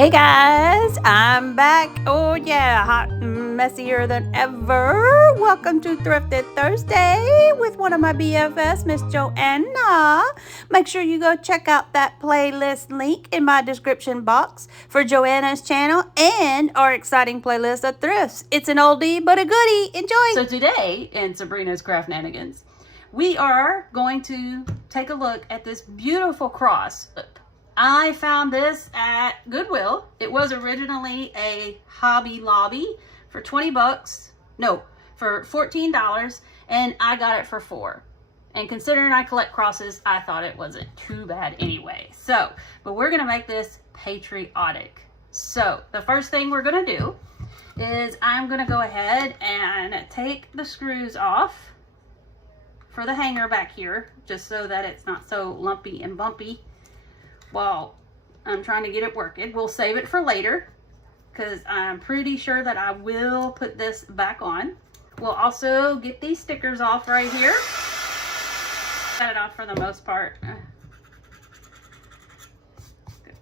Hey guys, I'm back. Oh yeah, hot and messier than ever. Welcome to Thrifted Thursday with one of my BFFs, Miss Joanna. Make sure you go check out that playlist link in my description box for Joanna's channel and our exciting playlist of thrifts. It's an oldie but a goodie. Enjoy! So today in Sabrina's Craft-nanigans, we are going to take a look at this beautiful cross. I found this at Goodwill. It was originally a Hobby Lobby for 20 bucks. No, for $14, and I got it for $4. And considering I collect crosses, I thought it wasn't too bad anyway. So, but we're gonna make this patriotic. So, the first thing we're gonna do is I'm gonna go ahead and take the screws off for the hanger back here, just so that it's not so lumpy and bumpy while I'm trying to get it working. We'll save it for later because I'm pretty sure that I will put this back on. We'll also get these stickers off right here. Got it off for the most part.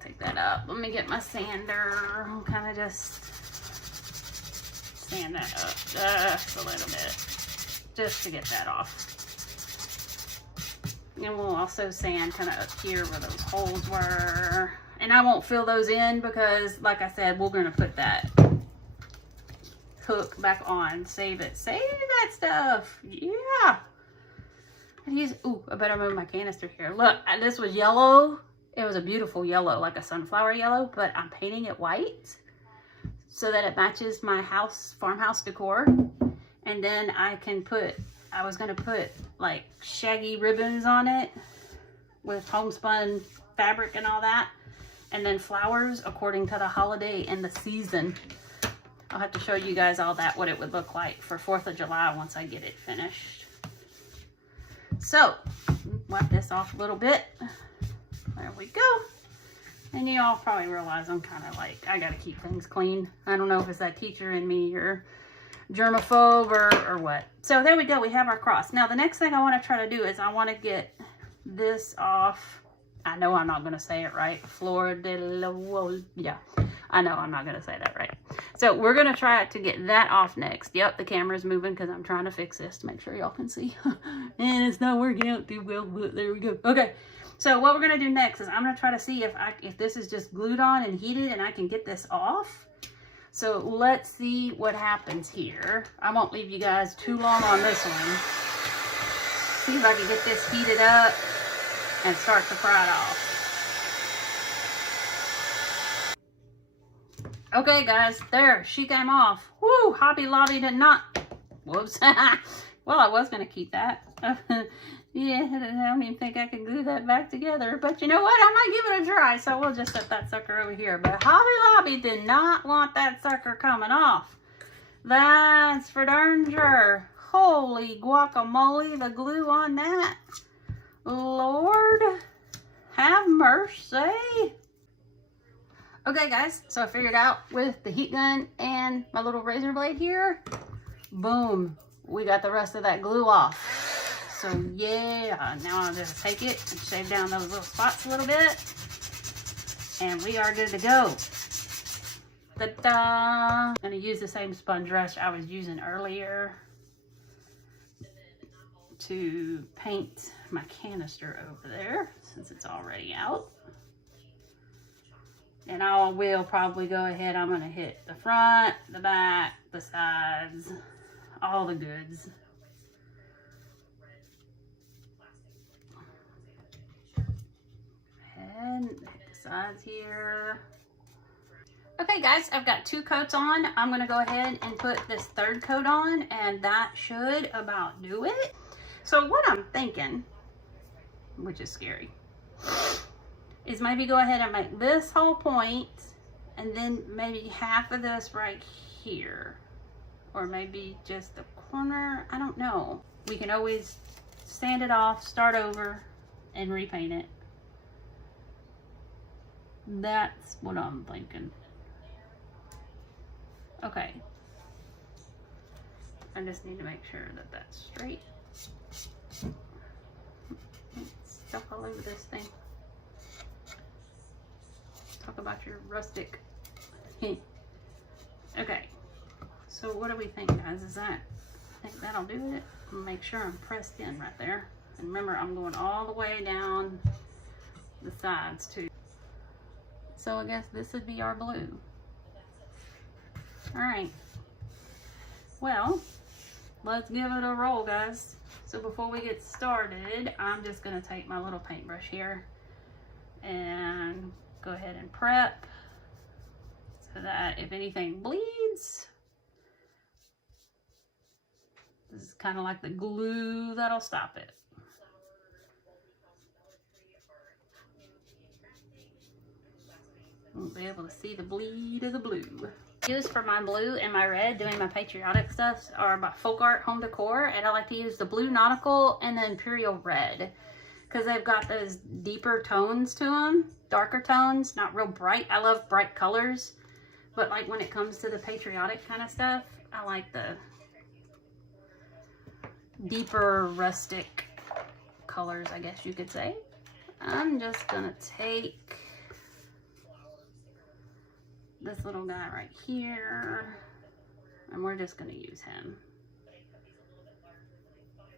Take that up. Let me get my sander. I'll kind of just sand that up just a little bit just to get that off. And we'll also sand kind of up here where those holes were. And I won't fill those in because, like I said, we're going to put that hook back on. Save it. Save that stuff. Yeah. Ooh, I better move my canister here. Look, this was yellow. It was a beautiful yellow, like a sunflower yellow, but I'm painting it white so that it matches my farmhouse decor. And then I was going to put like shaggy ribbons on it with homespun fabric and all that, and then flowers according to the holiday and the season. I'll have to show you guys all that, what it would look like for 4th of July once I get it finished. So wipe this off a little bit. There we go. And you all probably realize I'm kind of like, I gotta keep things clean. I don't know if it's that teacher in me or germaphobe or what. So there we go, we have our cross. Now the next thing I want to try to do is I want to get this off. I know I'm not going to say it right. Yeah, I know I'm not going to say that right. So we're going to try to get that off next. Yep, the camera's moving because I'm trying to fix this to make sure y'all can see. And it's not working out too well, but there we go. Okay, so what we're going to do next is I'm going to try to see if this is just glued on and heated and I can get this off. So let's see what happens here. I won't leave you guys too long on this one. See if I can get this heated up and start to fry it off. Okay guys, there, she came off. Woo, Hobby Lobby did not. Whoops. Well, I was gonna keep that. Yeah, I don't even think I can glue that back together. But you know what? I might give it a try. So we'll just set that sucker over here. But Hobby Lobby did not want that sucker coming off. That's for darn sure. Holy guacamole, the glue on that. Lord, have mercy. Okay, guys. So I figured out with the heat gun and my little razor blade here. Boom. We got the rest of that glue off. So yeah, now I'll just take it and shave down those little spots a little bit. And we are good to go. Ta-da! I'm gonna use the same sponge brush I was using earlier to paint my canister over there since it's already out. And I will probably go ahead, I'm gonna hit the front, the back, the sides, all the goods. And hit the sides here. Okay guys, I've got 2 coats on. I'm gonna go ahead and put this 3rd coat on, and that should about do it. So what I'm thinking, which is scary, is maybe go ahead and make this whole point and then maybe half of this right here, or maybe just the corner. I don't know. We can always sand it off, start over, and repaint it. That's what I'm thinking. Okay. I just need to make sure that that's straight. It's stuck all over this thing. Talk about your rustic. Okay, so what do we think, guys? Is that, I think that'll do it. Make sure I'm pressed in right there. And remember, I'm going all the way down the sides too. So I guess this would be our blue. All right. Well, let's give it a roll, guys. So before we get started, I'm just gonna take my little paintbrush here and go ahead and prep so that if anything bleeds, this is kind of like the glue that'll stop it. We'll be able to see the bleed of the blue. Used for my blue and my red doing my patriotic stuff are by Folk Art Home Decor, and I like to use the blue nautical and the imperial red because they've got those deeper tones to them, darker tones, not real bright. I love bright colors, but like when it comes to the patriotic kind of stuff, I like the deeper rustic colors, I guess you could say. I'm just gonna take this little guy right here, and we're just going to use him.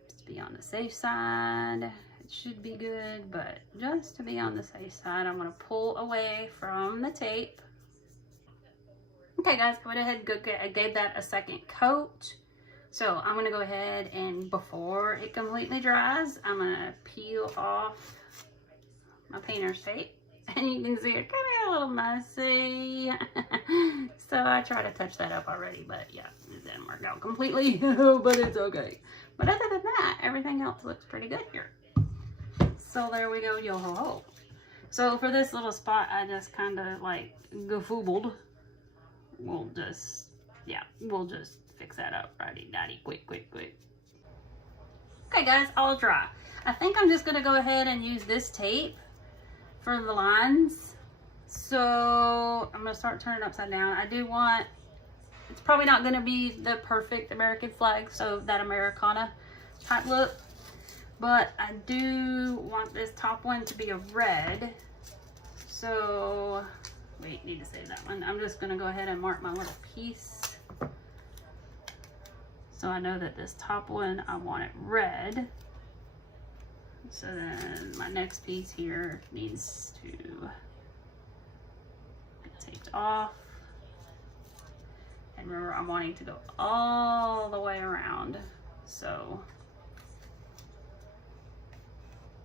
Just to be on the safe side. It should be good, but just to be on the safe side, I'm going to pull away from the tape. Okay guys, go ahead and I gave that a second coat. So I'm going to go ahead and before it completely dries, I'm going to peel off my painter's tape. And you can see it kind of a little messy. So I try to touch that up already, but yeah, it didn't work out completely, but it's okay. But other than that, everything else looks pretty good here. So there we go, yo ho ho. So for this little spot, I just kind of like gefoobled. We'll just fix that up righty-daddy, quick. Okay guys, all dry. I think I'm just gonna go ahead and use this tape for the lines. So I'm gonna start turning upside down. I do want, it's probably not gonna be the perfect American flag, so that Americana type look, but I do want this top one to be a red. So wait, need to save that one. I'm just gonna go ahead and mark my little piece. So I know that this top one, I want it red. So then my next piece here needs to get taped off. And remember, I'm wanting to go all the way around. So,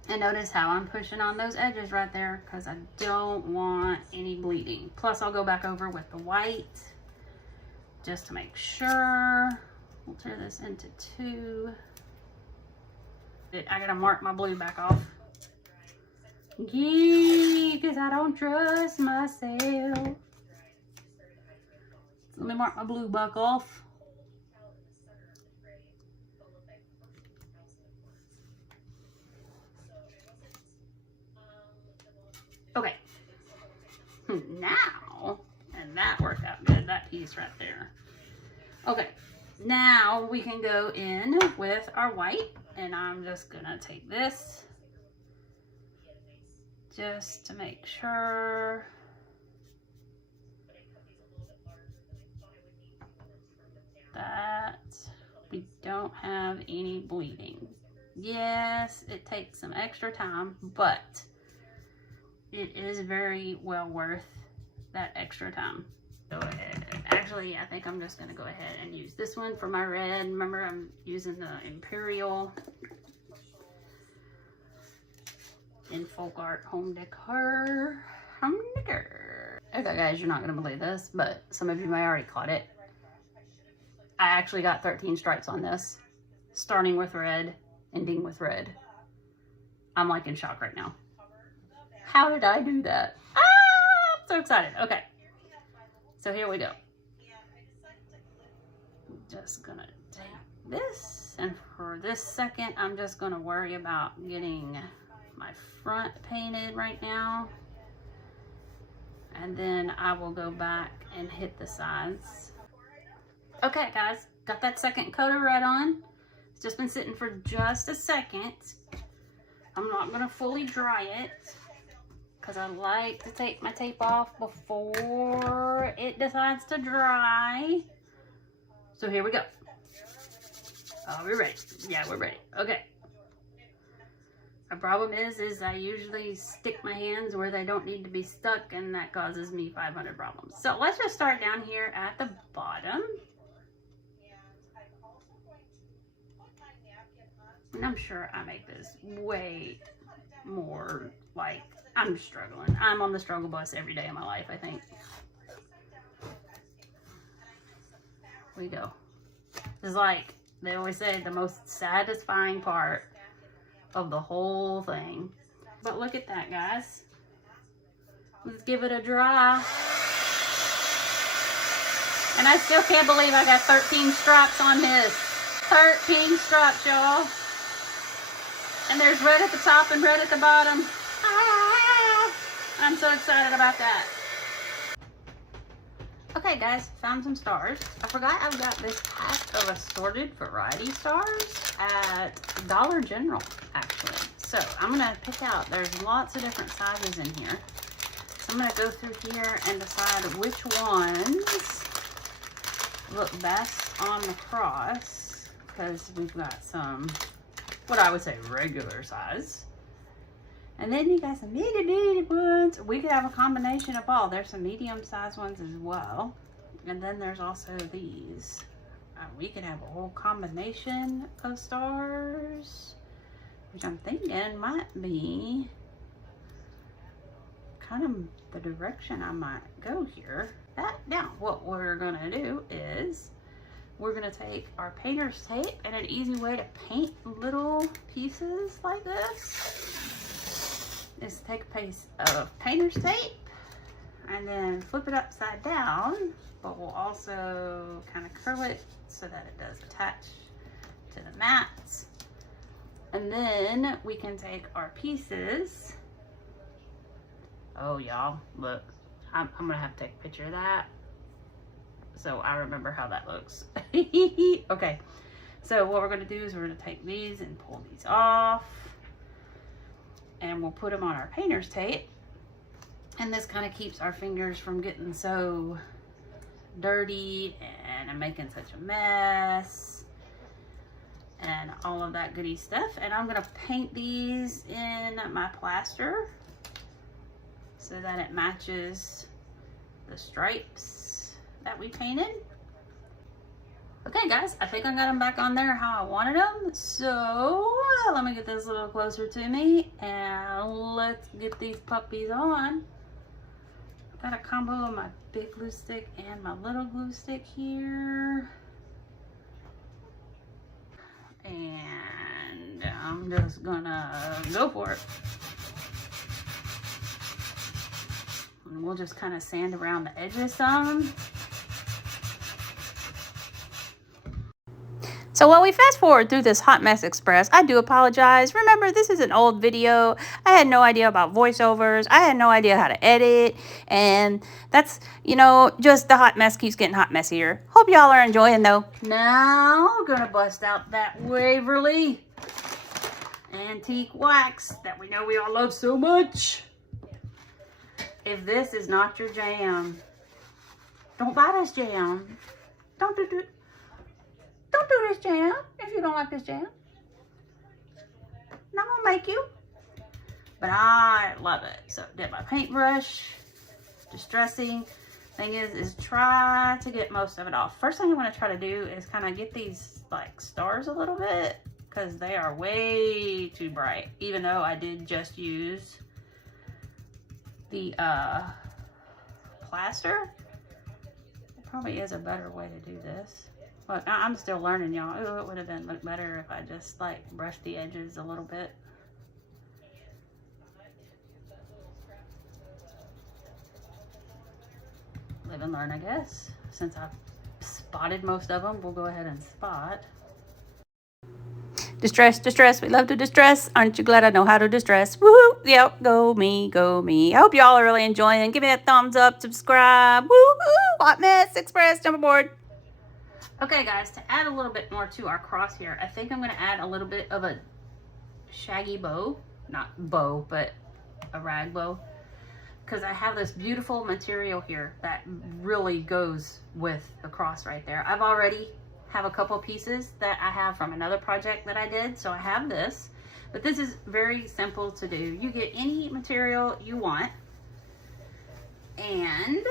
and notice how I'm pushing on those edges right there because I don't want any bleeding. Plus I'll go back over with the white just to make sure. We'll turn this into 2. I gotta mark my blue back off. Yeah, because I don't trust myself. So let me mark my blue back off. Okay. Now, and that worked out good, that piece right there. Okay, now we can go in with our white. And I'm just gonna take this just to make sure that we don't have any bleeding. Yes, it takes some extra time, but it is very well worth that extra time. Go ahead. Actually, I think I'm just going to go ahead and use this one for my red. Remember, I'm using the Imperial in Folk Art Home Decor. Okay, guys, you're not going to believe this, but some of you may already caught it. I actually got 13 stripes on this, starting with red, ending with red. I'm like in shock right now. How did I do that? Ah, I'm so excited. Okay. So here we go. I'm just gonna take this, and for this second, I'm just gonna worry about getting my front painted right now. And then I will go back and hit the sides. Okay guys, got that second coat of red on. It's just been sitting for just a second. I'm not gonna fully dry it because I like to take my tape off before it decides to dry. So here we go. Are we ready? Yeah, we're ready. Okay. My problem is I usually stick my hands where they don't need to be stuck, and that causes me 500 problems. So let's just start down here at the bottom. And I'm sure I make this way more, like, I'm struggling. I'm on the struggle bus every day of my life, I think. Here we go. This is like, they always say, the most satisfying part of the whole thing. But look at that, guys. Let's give it a dry. And I still can't believe I got 13 stripes on this. 13 stripes, y'all. And there's red at the top and red at the bottom. Ah, I'm so excited about that. Okay, guys, found some stars. I forgot I've got this pack of assorted variety stars at Dollar General, actually. So I'm gonna pick out, there's lots of different sizes in here. So I'm gonna go through here and decide which ones look best on the cross, because we've got some, what I would say, regular size. And then you got some itty bitty ones. We could have a combination of all. There's some medium-sized ones as well. And then there's also these. We could have a whole combination of stars, which I'm thinking might be kind of the direction I might go here. Now, what we're gonna do is we're gonna take our painter's tape, and an easy way to paint little pieces like this is take a piece of painter's tape and then flip it upside down, but we'll also kind of curl it so that it does attach to the mats. And then we can take our pieces. Oh, y'all, look, I'm gonna have to take a picture of that so I remember how that looks. Okay, so what we're gonna do is we're gonna take these and pull these off, and we'll put them on our painter's tape. And this kind of keeps our fingers from getting so dirty and making such a mess and all of that goody stuff. And I'm gonna paint these in my plaster so that it matches the stripes that we painted. Okay, guys, I think I got them back on there how I wanted them. So let me get this a little closer to me and let's get these puppies on. I've got a combo of my big glue stick and my little glue stick here. And I'm just gonna go for it. And we'll just kind of sand around the edges some. So while we fast forward through this Hot Mess Express, I do apologize. Remember, this is an old video. I had no idea about voiceovers. I had no idea how to edit. And that's, you know, just the hot mess keeps getting hot messier. Hope y'all are enjoying though. Now, we're gonna bust out that Waverly antique wax that we know we all love so much. If this is not your jam, don't buy this jam. Don't do this jam if you don't like this jam. Not gonna make you, but I love it. So dip my paintbrush, distressing. Thing is try to get most of it off. First thing I'm gonna try to do is kind of get these like stars a little bit because they are way too bright. Even though I did just use the plaster, it probably is a better way to do this. Look, I'm still learning, y'all. Ooh, it would have been look better if I just like brushed the edges a little bit. Live and learn, I guess. Since I've spotted most of them, we'll go ahead and spot. Distress, distress, we love to distress. Aren't you glad I know how to distress? Woohoo! Yep, go me, go me. I hope y'all are really enjoying. Give me that thumbs up, subscribe. Woohoo! Hot Mess Express, jump aboard. Okay, guys, to add a little bit more to our cross here, I think I'm going to add a little bit of a shaggy bow. Not bow, but a rag bow. because I have this beautiful material here that really goes with the cross right there. I've already have a couple pieces that I have from another project that I did, so I have this, but this is very simple to do. You get any material you want, and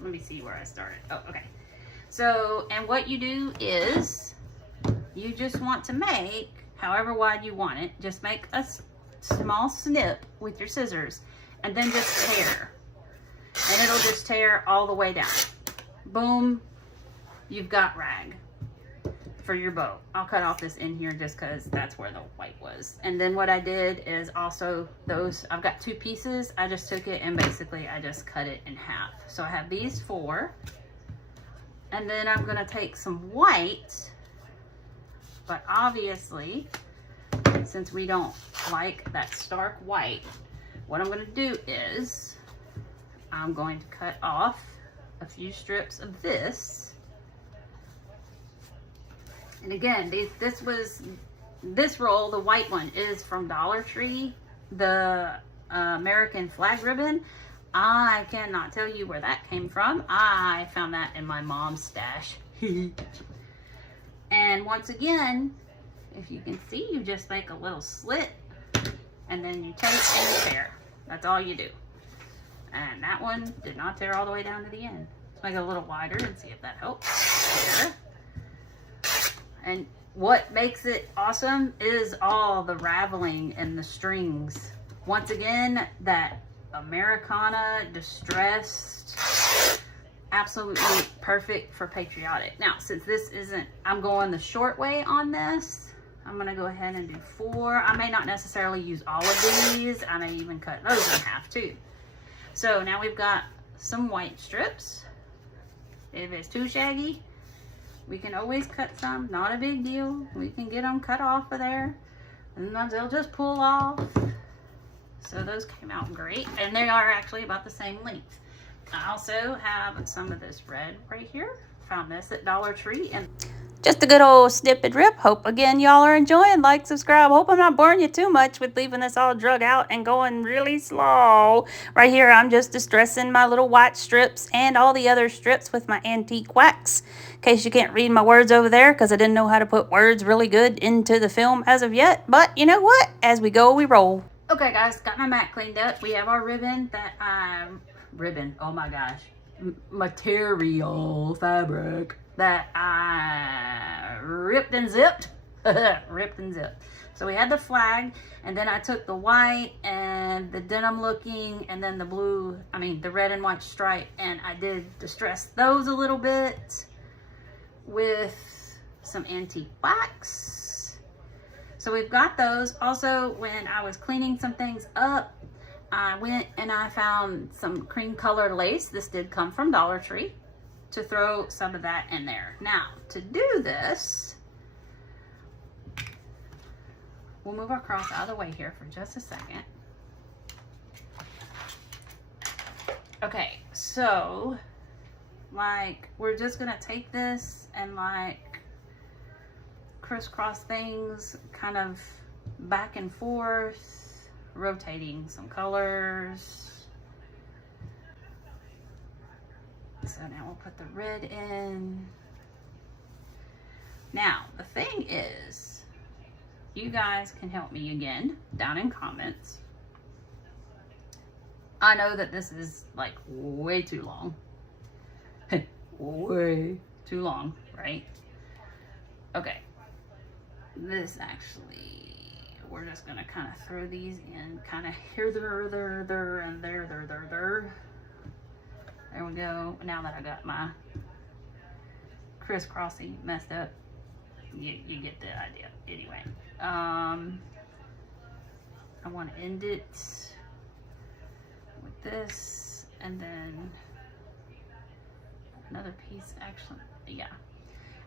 let me see where I started. Oh, okay. So, and what you do is you just want to make however wide you want it. Just make a small snip with your scissors and then just tear, and it'll just tear all the way down. Boom, you've got rag for your bow. I'll cut off this in here just because that's where the white was. And then what I did is also those, I've got 2 pieces. I just took it and basically I just cut it in half. So I have these 4. And then I'm gonna take some white, but obviously, since we don't like that stark white, what I'm gonna do is I'm going to cut off a few strips of this. And again, this roll, the white one, is from Dollar Tree, the American flag ribbon. I cannot tell you where that came from. I found that in my mom's stash. And once again, if you can see, you just make a little slit and then you take and you tear. That's all you do. And that one did not tear all the way down to the end. Let's make it a little wider and see if that helps. There. And what makes it awesome is all the raveling and the strings. Once again, that Americana distressed, absolutely perfect for patriotic. Now, since this isn't, I'm going the short way on this. I'm gonna go ahead and do 4. I may not necessarily use all of these. I may even cut those in half too. So now we've got some white strips. If it's too shaggy, we can always cut some, not a big deal. We can get them cut off of there and then they'll just pull off. So those came out great, and they are actually about the same length. I also have some of this red right here. Found this at Dollar Tree, and just a good old snip and rip. Hope again y'all are enjoying. Like, subscribe. Hope I'm not boring you too much with leaving this all drug out and going really slow. Right here I'm just distressing my little white strips and all the other strips with my antique wax. In case you can't read my words over there, because I didn't know how to put words really good into the film as of yet. But you know what? As we go, we roll. Okay guys, got my mat cleaned up. We have our ribbon that oh my gosh, material fabric that I ripped and zipped. Ripped and zipped. So we had the flag, and then I took the white and the denim looking, and then the blue, the red and white stripe, and I did distress those a little bit with some antique wax. So we've got those. Also, when I was cleaning some things up, I went and I found some cream colored lace. This did come from Dollar Tree, to throw some of that in there. Now, to do this, we'll move our cross out of the way here for just a second. Okay, so, we're just gonna take this and crisscross things kind of back and forth, rotating some colors. So now we'll put the red in. Now, the thing is, you guys can help me again down in comments. I know that this is way too long. Way too long, right? Okay. This actually, we're just gonna kind of throw these in kind of here, there, and there. There we go. Now that I got my crisscrossing messed up, you get the idea. Anyway, I want to end it with this, and then another piece, actually, yeah.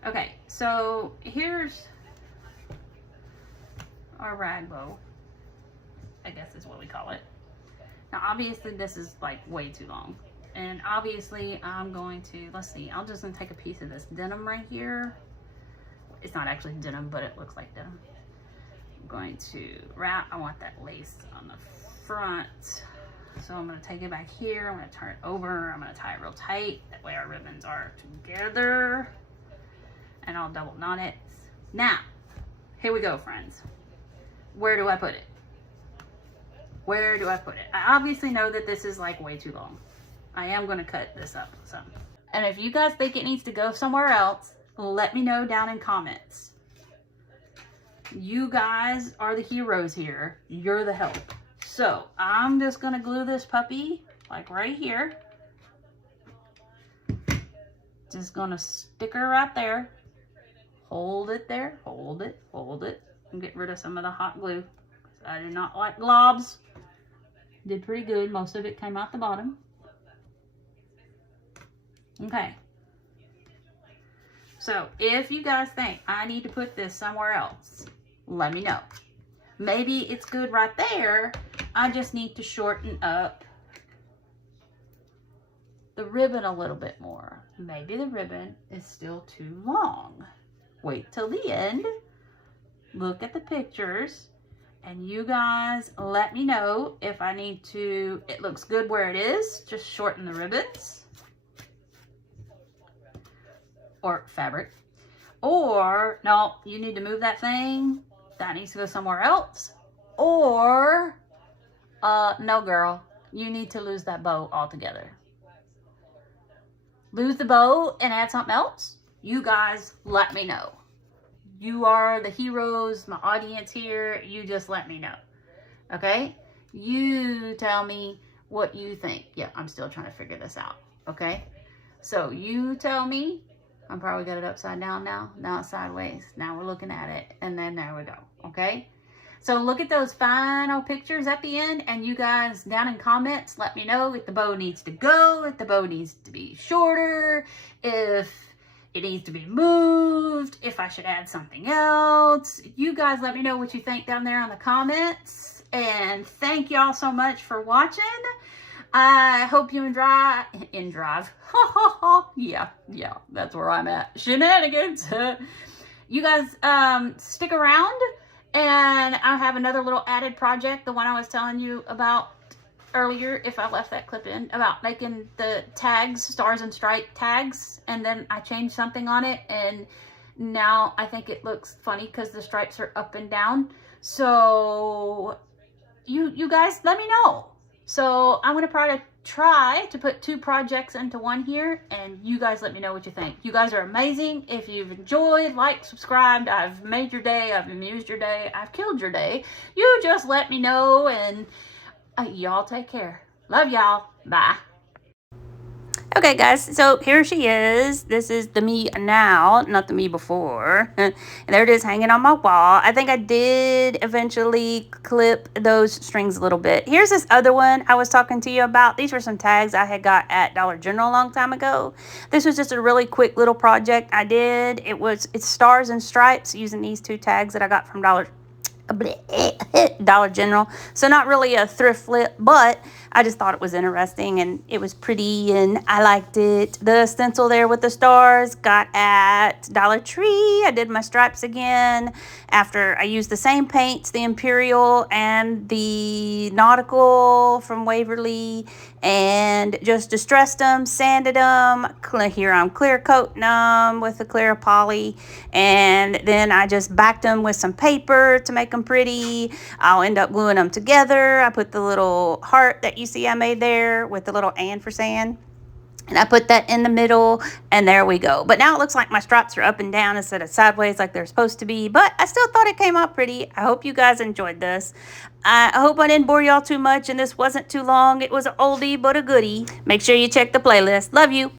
Okay, so here's our rag bow, I guess is what we call it. Now, obviously, this is way too long. And obviously, I'm going to, let's see, I'm just going to take a piece of this denim right here. It's not actually denim, but it looks like denim. I'm going to wrap, I want that lace on the front. So I'm going to take it back here. I'm going to turn it over. I'm going to tie it real tight. That way our ribbons are together. And I'll double knot it. Now, here we go, friends. Where do I put it? Where do I put it? I obviously know that this is like way too long. I am going to cut this up some. And if you guys think it needs to go somewhere else, let me know down in comments. You guys are the heroes here. You're the help. So I'm just going to glue this puppy like right here. Just going to stick her right there. Hold it there. Hold it. Hold it. And get rid of some of the hot glue. I do not like globs. Did pretty good. Most of it came out the bottom. Okay. So if you guys think I need to put this somewhere else, let me know. Maybe it's good right there. I just need to shorten up the ribbon a little bit more. Maybe the ribbon is still too long. Wait till the end. Look at the pictures. And you guys let me know if I need to, it looks good where it is. Just shorten the ribbons. Or fabric. Or, no, you need to move that thing. That needs to go somewhere else. Or, no girl, you need to lose that bow altogether. Lose the bow and add something else? You guys let me know. You are the heroes, my audience here. You just let me know. Okay? You tell me what you think. Yeah, I'm still trying to figure this out. Okay? So you tell me. I'm probably got it upside down now. Now it's sideways. Now we're looking at it. And then there we go. Okay? So look at those final pictures at the end. And you guys down in comments, let me know if the bow needs to go. If the bow needs to be shorter. If it needs to be moved. If I should add something else. You guys let me know what you think down there in the comments. And thank y'all so much for watching. I hope you drive. Yeah, that's where I'm at. Shenanigans. You guys stick around. And I have another little added project. The one I was telling you about earlier, if I left that clip in, about making the tags, stars and stripe tags, and then I changed something on it, and now I think it looks funny because the stripes are up and down. So you guys let me know. So I'm gonna try to put 2 projects into one here, and you guys let me know what you think. You guys are amazing. If you've enjoyed, like, subscribed, I've made your day, I've amused your day, I've killed your day, you just let me know. And y'all take care. Love y'all. Bye. Okay, guys, so here she is. This is the me now, not the me before. And there it is hanging on my wall. I think I did eventually clip those strings a little bit. Here's this other one I was talking to you about. These were some tags I had got at Dollar General a long time ago. This was just a really quick little project I did. It's stars and stripes using these 2 tags that I got from Dollar General. So not really a thrift flip, but I just thought it was interesting and it was pretty and I liked it. The stencil there with the stars got at Dollar Tree. I did my stripes again after I used the same paints, the Imperial and the Nautical from Waverly, and just distressed them, sanded them. Here I'm clear coating them with a clear poly, and then I just backed them with some paper to make them pretty. I'll end up gluing them together. I put the little heart that you see I made there with the little and for sand, and I put that in the middle, and there we go. But now it looks like my stripes are up and down instead of sideways like they're supposed to be, but I still thought it came out pretty. I hope you guys enjoyed this. I hope I didn't bore y'all too much and this wasn't too long. It was an oldie but a goodie. Make sure you check the playlist. Love you.